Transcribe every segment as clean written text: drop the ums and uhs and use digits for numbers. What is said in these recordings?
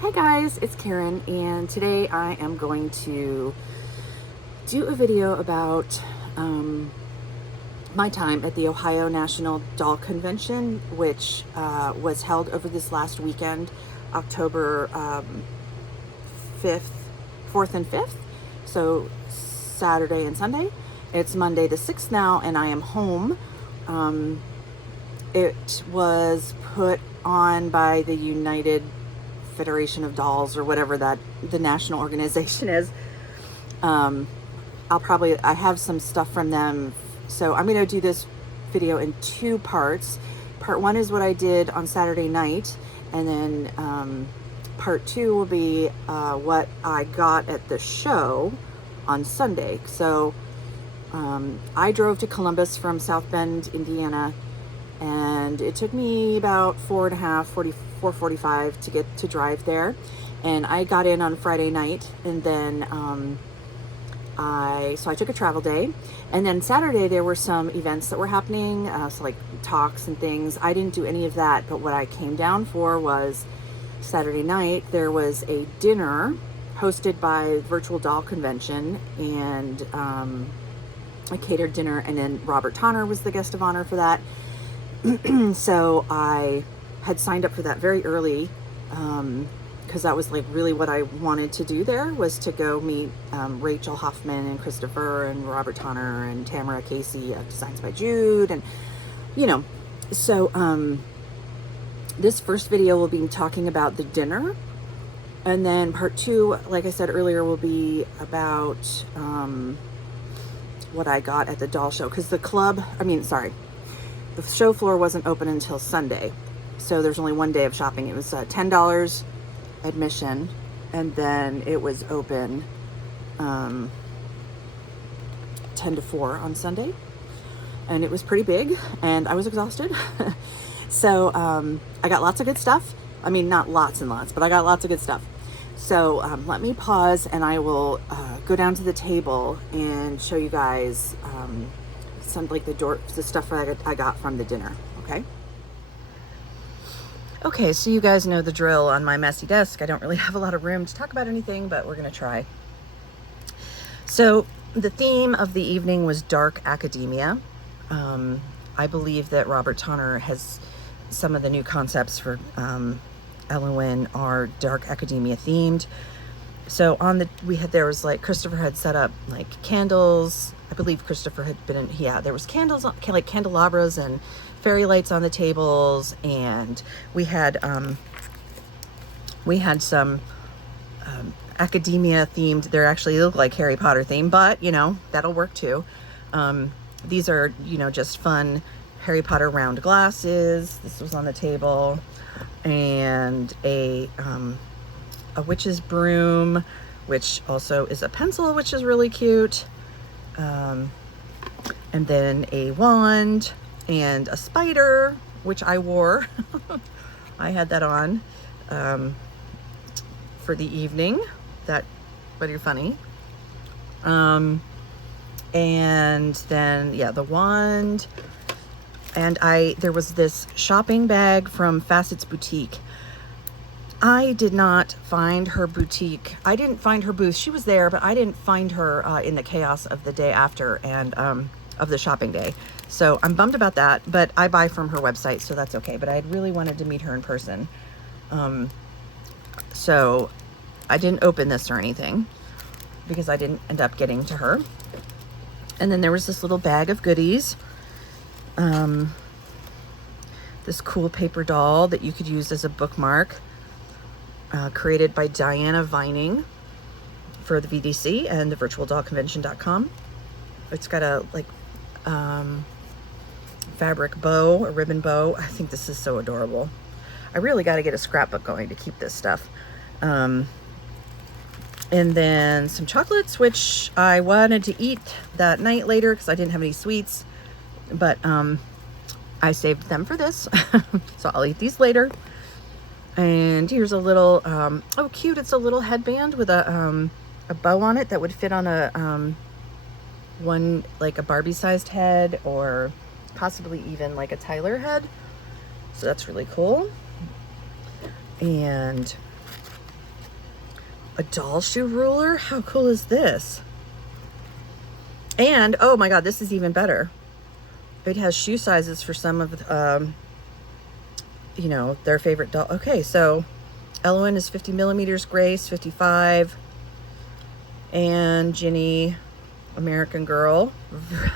Hi guys, it's Karen, and today I am going to do a video about my time at the Ohio National Doll Convention, which was held over this last weekend, October 5th, 4th and 5th, so Saturday and Sunday. It's Monday the 6th now, and I am home. It was put on by the United Federation of Dolls, or whatever that the national organization is. I have some stuff from them, so I'm going to do this video in two parts. Part one is what I did on Saturday night, and then part two will be what I got at the show on Sunday. So I drove to Columbus from South Bend, Indiana, and it took me about 4:45 to get to drive there. And I got in on Friday night, and then I took a travel day, and then Saturday there were some events that were happening, so like talks and things. I didn't do any of that, but what I came down for was Saturday night there was a dinner hosted by Virtual Doll Convention, and a catered dinner, and then Robert Tonner was the guest of honor for that. So I had signed up for that very early, because that was like really what I wanted to do there, was to go meet Rachel Hoffman and Christopher and Robert Tonner and Tamara Casey of Designs by Jude, and so this first video will be talking about the dinner, and then part two, like I said earlier, will be about what I got at the doll show, because the show floor wasn't open until Sunday. So there's only one day of shopping. It was $10 admission, and then it was open 10 to 4 on Sunday. And it was pretty big, and I was exhausted. So I got lots of good stuff. I mean, not lots and lots, but I got lots of good stuff. So let me pause, and I will go down to the table and show you guys some, like, the stuff that I got from the dinner. Okay, so you guys know the drill on my messy desk. I don't really have a lot of room to talk about anything, but we're gonna try. So the theme of the evening was Dark Academia. I believe that Robert Tonner has some of the new concepts for Elwin are Dark Academia themed. So there was like, Christopher had set up like candles. I believe Christopher had been in, there was candles, like candelabras and fairy lights on the tables, and we had some academia themed. They're actually look like Harry Potter themed, but that'll work too. These are just fun Harry Potter round glasses. This was on the table, and a witch's broom, which also is a pencil, which is really cute. And then a wand and a spider, which I wore. I had that on for the evening. But you're funny. And then, the wand. And there was this shopping bag from Facet's Boutique. I did not find her boutique. I didn't find her booth. She was there, but I didn't find her in the chaos of the day after, and of the shopping day. So I'm bummed about that, but I buy from her website, so that's okay. But I really wanted to meet her in person. So I didn't open this or anything, because I didn't end up getting to her. And then there was this little bag of goodies. This cool paper doll that you could use as a bookmark. Created by Diana Vining for the VDC and the virtualdollconvention.com. It's got a fabric bow, a ribbon bow. I think this is so adorable. I really got to get a scrapbook going to keep this stuff. And then some chocolates, which I wanted to eat that night later because I didn't have any sweets, but I saved them for this. So I'll eat these later. And here's a little, oh cute, it's a little headband with a bow on it that would fit on a, like a Barbie-sized head, or possibly even like a Tyler head. So that's really cool. And A doll shoe ruler? How cool is this? And, oh my God, this is even better. It has shoe sizes for some of, you know, their favorite doll. Okay, so Elwyn is 50 millimeters, Grace 55, and Ginny, American Girl.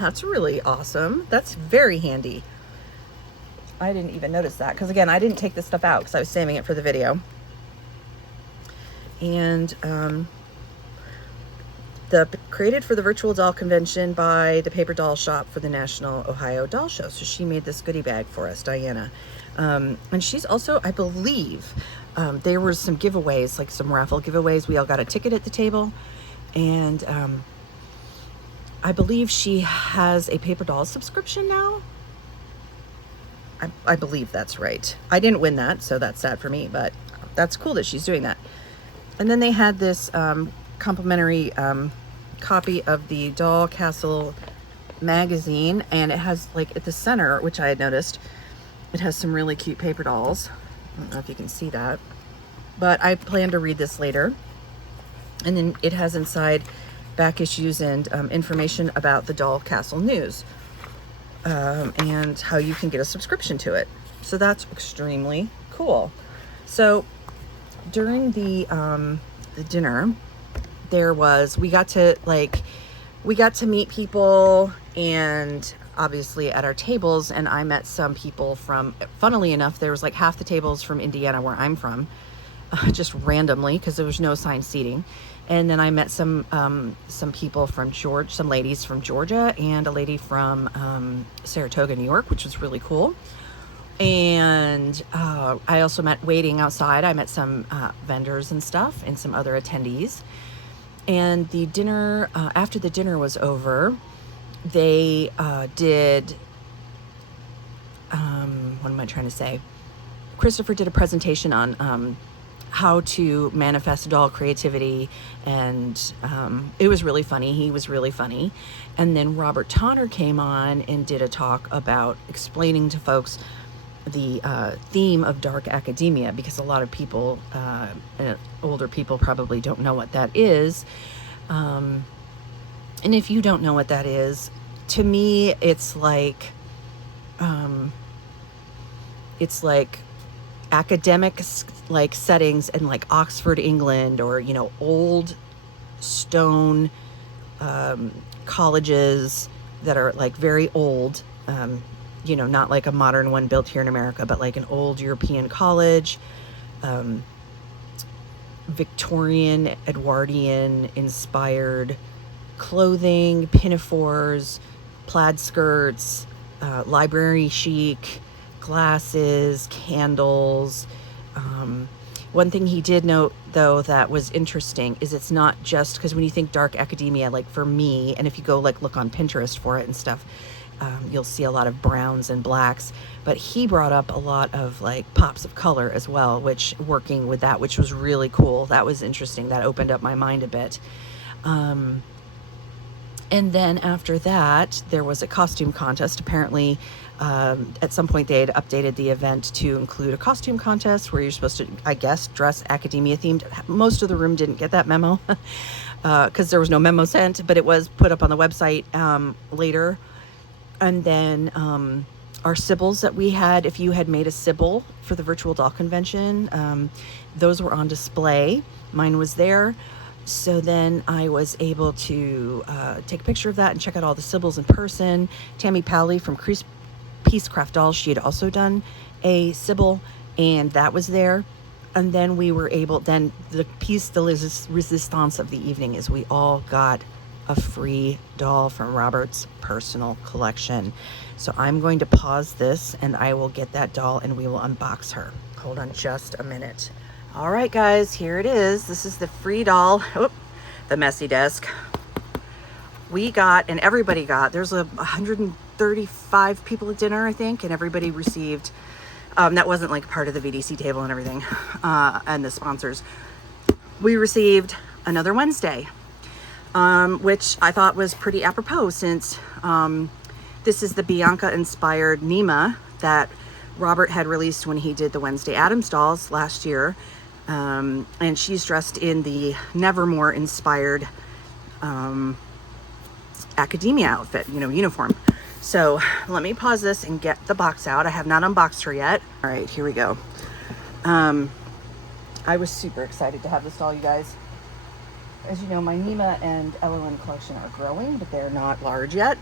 That's really awesome. That's very handy. I didn't even notice that because, again, I didn't take this stuff out because I was saving it for the video. And created for the virtual doll convention by the Paper Doll Shop for the National Ohio Doll Show. So she made this goodie bag for us, Diana. And she's also, I believe, there were some giveaways, like some raffle giveaways. We all got a ticket at the table. And I believe she has a Paper Doll subscription now. I believe that's right. I didn't win that, so that's sad for me, but that's cool that she's doing that. And then they had this complimentary copy of the Doll Castle magazine, and it has, like, at the center, which I had noticed, it has some really cute paper dolls. I don't know if you can see that, but I plan to read this later. And then it has inside back issues and information about the Doll Castle news, and how you can get a subscription to it. So that's extremely cool. So during the dinner, we got to meet people, and obviously at our tables, and I met some people from, funnily enough, there was like half the tables from Indiana where I'm from, just randomly because there was no assigned seating. And then I met some people from some ladies from Georgia and a lady from Saratoga, New York, which was really cool. And I also waiting outside, I met some vendors and stuff and some other attendees. And the dinner, after the dinner was over, they did, what am I trying to say? Christopher did a presentation on how to manifest doll creativity, and it was really funny. He was really funny. And then Robert Tonner came on and did a talk about explaining to folks the theme of Dark Academia, because a lot of people, older people, probably don't know what that is. And if you don't know what that is, to me, it's like academic like settings in like Oxford, England, or, you know, old stone colleges that are like very old, you know, not like a modern one built here in America, but like an old European college, Victorian, Edwardian inspired clothing, pinafores, plaid skirts, library chic, glasses, candles. One thing he did note, though, that was interesting is it's not just, because when you think dark academia, like for me, and if you go like look on Pinterest for it and stuff, you'll see a lot of browns and blacks, but he brought up a lot of like pops of color as well, which working with that, which was really cool. That was interesting. That opened up my mind a bit. And then after that, there was a costume contest. Apparently, at some point they had updated the event to include a costume contest where you're supposed to, I guess, dress academia themed. Most of the room didn't get that memo because there was no memo sent, but it was put up on the website later. And then our Sybils that we had, if you had made a Sybil for the virtual doll convention, those were on display. Mine was there. So then I was able to take a picture of that and check out all the Sybils in person. Tammy Powley from Peacecraft Dolls, she had also done a Sybil, and that was there. And then we were able, then the piece de resistance of the evening is we all got a free doll from Robert's personal collection. So I'm going to pause this and I will get that doll and we will unbox her. Hold on just a minute. All right, guys, here it is. This is the free doll. Oop, the messy desk. We got, and everybody got, there's 135 people at dinner, I think, and everybody received, that wasn't like part of the VDC table and everything, and the sponsors. We received another Wednesday, which I thought was pretty apropos since this is the Bianca-inspired Nima that Robert had released when he did the Wednesday Addams dolls last year. And she's dressed in the Nevermore inspired academia outfit, uniform. So let me pause this and get the box out. I have not unboxed her yet. All right, here we go. I was super excited to have this doll, you guys. As you know, my Nima and Elowen collection are growing, but they're not large yet.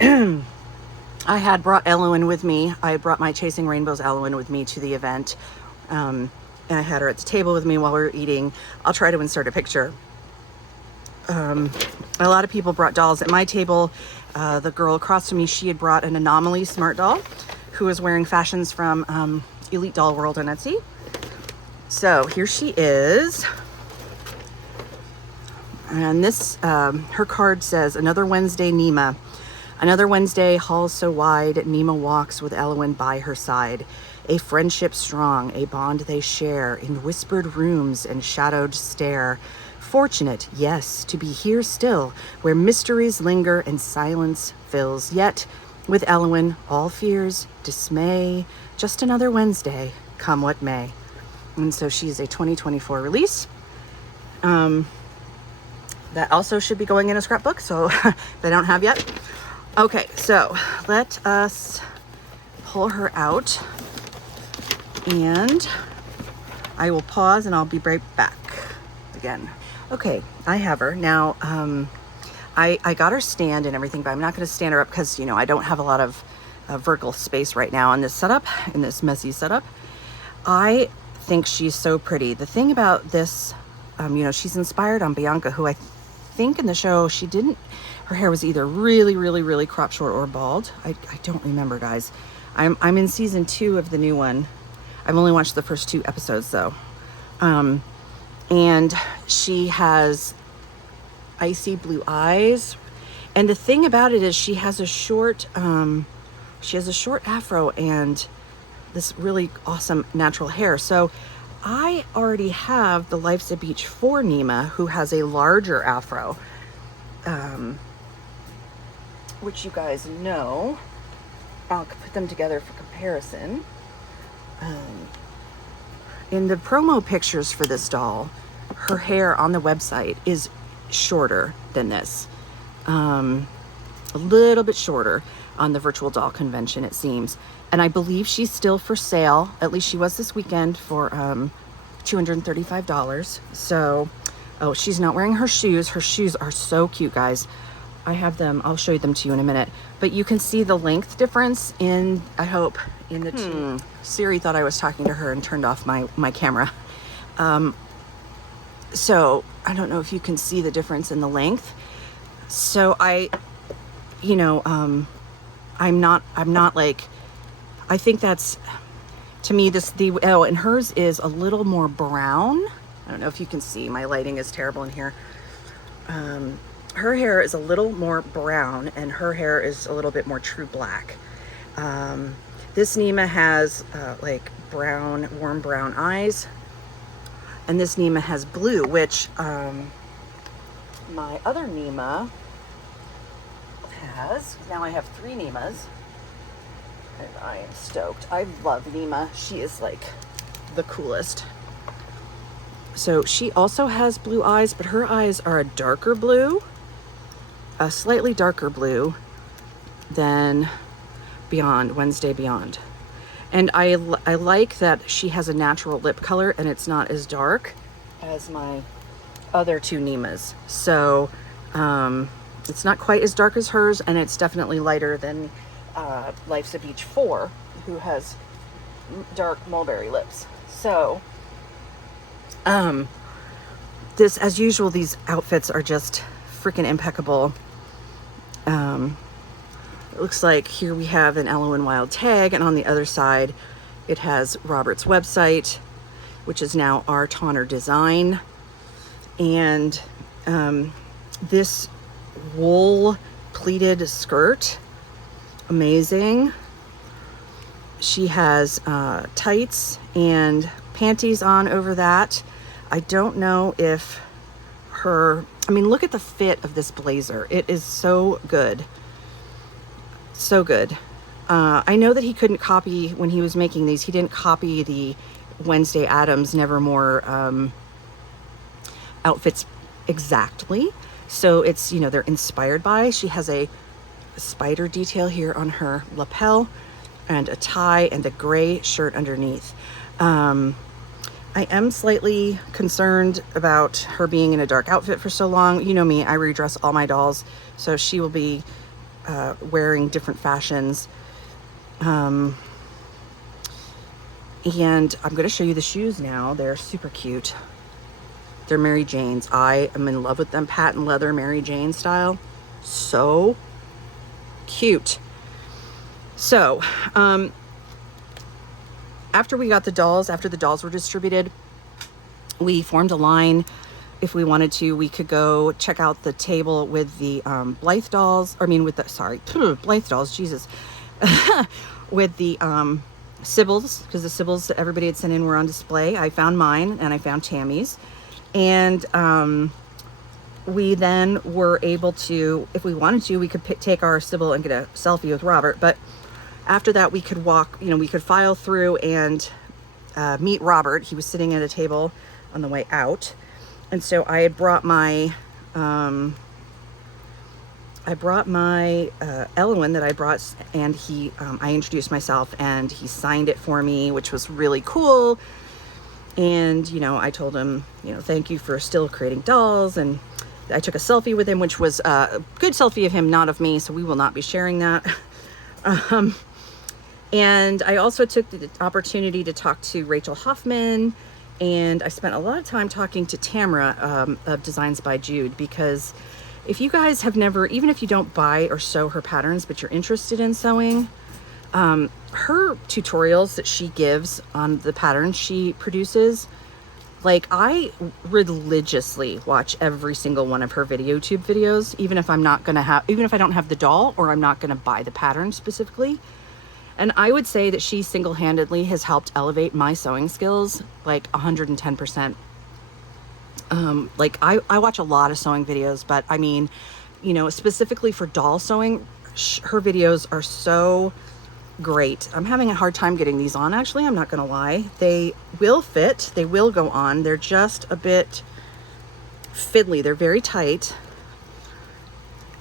I had brought Elowen with me. I brought my Chasing Rainbows Elowen with me to the event. And I had her at the table with me while we were eating. I'll try to insert a picture. A lot of people brought dolls at my table. The girl across from me, she had brought an Anomaly Smart doll who was wearing fashions from Elite Doll World on Etsy. So here she is. And this, her card says, another Wednesday, Nima. Another Wednesday, halls so wide, Nima walks with Elowen by her side. A friendship strong, a bond they share, in whispered rooms and shadowed stare. Fortunate, yes, to be here still, where mysteries linger and silence fills. Yet, with Elowen, all fears, dismay, just another Wednesday, come what may. And so she's a 2024 release. That also should be going in a scrapbook, so they don't have yet. Okay, so let us pull her out, and I will pause and I'll be right back again. Okay, I have her. Now, I got her stand and everything, but I'm not going to stand her up because, I don't have a lot of vertical space right now in this setup, in this messy setup. I think she's so pretty. The thing about this, she's inspired on Bianca, who I think in the show her hair was either really, really, really crop short or bald. I don't remember, guys. I'm in season 2 of the new one. I've only watched the first 2 episodes though. And she has icy blue eyes. And the thing about it is she has a short afro and this really awesome natural hair. So I already have the Life's a Beach 4 Nima, who has a larger afro, which you guys know. I'll put them together for comparison. In the promo pictures for this doll, her hair on the website is shorter than this. A little bit shorter on the virtual doll convention, it seems. And I believe she's still for sale. At least she was this weekend for $235. So, oh, she's not wearing her shoes. Her shoes are so cute, guys. I have them. I'll show them to you in a minute. But you can see the length difference in, I hope, in the two. Siri thought I was talking to her and turned off my camera. So I don't know if you can see the difference in the length. So I'm not like, I think that's, to me, and hers is a little more brown. I don't know if you can see, my lighting is terrible in here. Her hair is a little more brown and her hair is a little bit more true black. This Nima has like warm brown eyes, and this Nima has blue, which my other Nima has. Now I have 3 Nimas, and I am stoked. I love Nima. She is like the coolest. So she also has blue eyes, but her eyes are a darker blue, a slightly darker blue than Wednesday Beyond. And I like that she has a natural lip color and it's not as dark as my other 2 Nimas. So it's not quite as dark as hers, and it's definitely lighter than Life's a Beach 4, who has dark mulberry lips. So this, as usual, these outfits are just freaking impeccable. It looks like here we have an Elowen Wild tag, and on the other side it has Robert's website, which is now our Tonner Design. And this wool pleated skirt, amazing. She has tights and panties on over that. I don't know if look at the fit of this blazer. It is so good. So good. I know that he couldn't copy, when he was making these, he didn't copy the Wednesday Addams Nevermore outfits exactly. So it's, you know, they're inspired by. She has a spider detail here on her lapel and a tie and a gray shirt underneath. I am slightly concerned about her being in a dark outfit for so long. You know me, I redress all my dolls, so she will be wearing different fashions. And I'm going to show you the shoes now. They're super cute. They're Mary Jane's. I am in love with them. Patent leather Mary Jane style. So cute. So, after we got the dolls, after the dolls were distributed, we formed a line. If we wanted to, we could go check out the table with the Blythe dolls. I mean, with the, sorry, Blythe dolls, Jesus. With the Sybils, because the Sybils that everybody had sent in were on display. I found mine and I found Tammy's. And we then were able to, if we wanted to, we could take our Sybil and get a selfie with Robert. But after that, we could walk, you know, we could file through and meet Robert. He was sitting at a table on the way out. And so I had brought my, Elowen that I brought, and I introduced myself and he signed it for me, which was really cool. And, you know, I told him, you know, thank you for still creating dolls. And I took a selfie with him, which was a good selfie of him, not of me. So we will not be sharing that. And I also took the opportunity to talk to Rachel Hoffman. And I spent a lot of time talking to Tamara of Designs by Jude, because if you guys have never, even if you don't buy or sew her patterns, but you're interested in sewing, her tutorials that she gives on the patterns she produces, like, I religiously watch every single one of her YouTube videos, even if I don't have the doll or I'm not going to buy the pattern specifically. And I would say that she single-handedly has helped elevate my sewing skills like 110%. Like I watch a lot of sewing videos, but I mean, you know, specifically for doll sewing, her videos are so great. I'm having a hard time getting these on, actually. I'm not gonna lie. They will fit, they will go on. They're just a bit fiddly. They're very tight.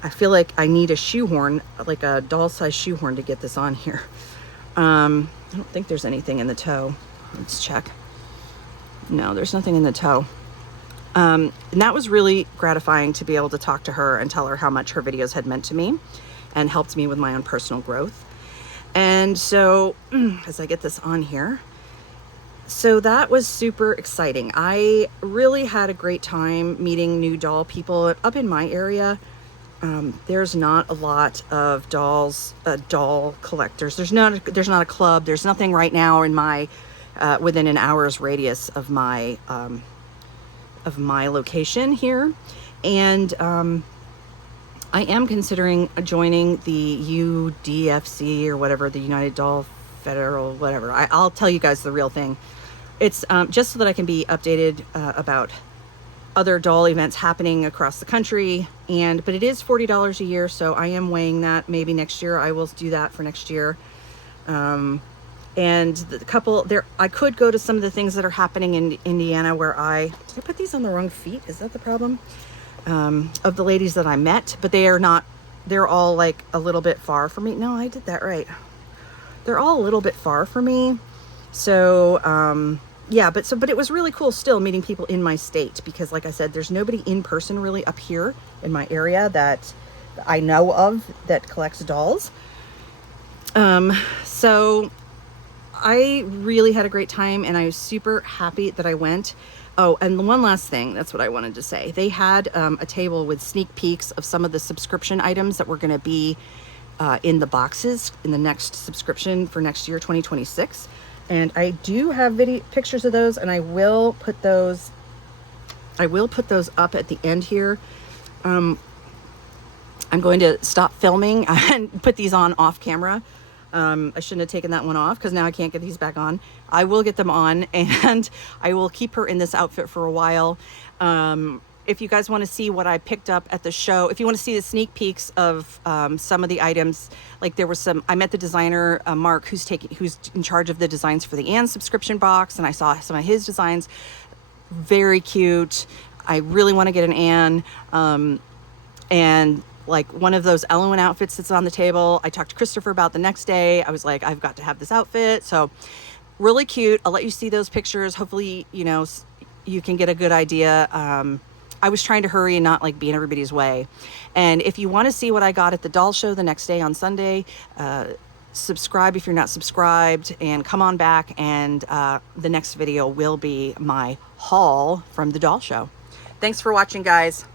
I feel like I need a shoehorn, like a doll size shoehorn, to get this on here. I don't think there's anything in the toe. Let's check. No, there's nothing in the toe. And that was really gratifying to be able to talk to her and tell her how much her videos had meant to me and helped me with my own personal growth. And so as I get this on here, so that was super exciting. I really had a great time meeting new doll people up in my area. There's not a lot of doll collectors. There's not a club. There's nothing right now in my, within an hour's radius of my location here. And, I am considering joining the UDFC or whatever, the United Doll Federal, whatever. I'll tell you guys the real thing. It's, just so that I can be updated, about other doll events happening across the country. But it is $40 a year, so I am weighing that. Maybe next year I will do that for next year. And the couple there, I could go to some of the things that are happening in Indiana where did I put these on the wrong feet? Is that the problem? Of the ladies that I met, but they're all like a little bit far from me. No, I did that right. They're all a little bit far from me. So, yeah, but it was really cool still meeting people in my state, because like I said, there's nobody in person really up here in my area that I know of that collects dolls. So I really had a great time and I was super happy that I went. Oh, and one last thing, that's what I wanted to say. They had a table with sneak peeks of some of the subscription items that were going to be in the boxes in the next subscription for next year, 2026. And I do have pictures of those, and I will put those up at the end here. I'm going to stop filming and put these on off camera. I shouldn't have taken that one off because now I can't get these back on. I will get them on, and I will keep her in this outfit for a while. if you guys want to see what I picked up at the show, if you want to see the sneak peeks of some of the items, like there was some, I met the designer, Mark, who's in charge of the designs for the Anne subscription box, and I saw some of his designs. Very cute. I really want to get an Anne. And like one of those Ellen outfits that's on the table, I talked to Christopher about the next day. I was like, I've got to have this outfit. So really cute. I'll let you see those pictures. Hopefully, you know, you can get a good idea. I was trying to hurry and not like be in everybody's way. And if you want to see what I got at the doll show the next day on Sunday, subscribe if you're not subscribed, and come on back, and the next video will be my haul from the doll show. Thanks for watching, guys.